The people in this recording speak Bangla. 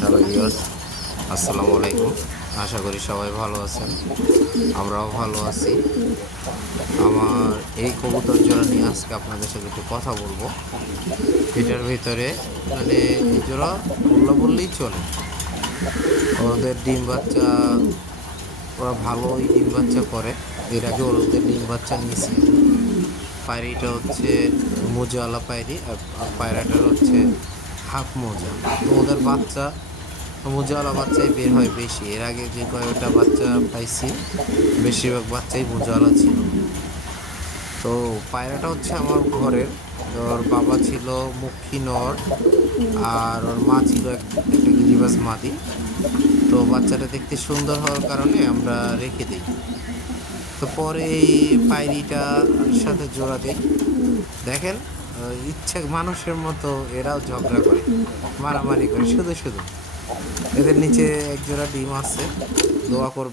হ্যালো ভিউয়ার্স, আসসালামু আলাইকুম। আশা করি সবাই ভালো আছেন, আমরাও ভালো আছি। আমার এই কবুতর জোড়া নিয়ে আজকে আপনাদের সাথে একটু কথা বলবো। এটার ভিতরে মানে এই জোড়া বললেই চলে। ওদের ডিম বাচ্চা, ওরা ভালোই ডিম বাচ্চা করে। এর আগে ওদের ডিম বাচ্চা নিয়েছি আমি। পায়রিটা হচ্ছে মোজাওয়ালা পায়রি, আর পায়রাটার হচ্ছে হাফ মোজা। তো ওদের বাচ্চা মোজাওয়ালা বাচ্চাই বের হয় বেশি। এর আগে যে কয়েকটা বাচ্চা পাইছি বেশিরভাগ বাচ্চাই মোজাওয়ালা ছিল। তো পায়রাটা হচ্ছে আমার ঘরের। ওর বাবা ছিল মুখী নর, আর ওর মা ছিল একটা গিরিবাজ মাদি। তো বাচ্চাটা দেখতে সুন্দর হওয়ার কারণে আমরা রেখে দিই। তো পরে এই পায়রিটার সাথে জোড়া দিই। দেখেন, ইচ্ছা মানুষের মতো এরাও ঝগড়া করে, মারামারি করে শুধু শুধু। এদের নিচে এক জোড়া ডিম আছে, দোয়া করবে।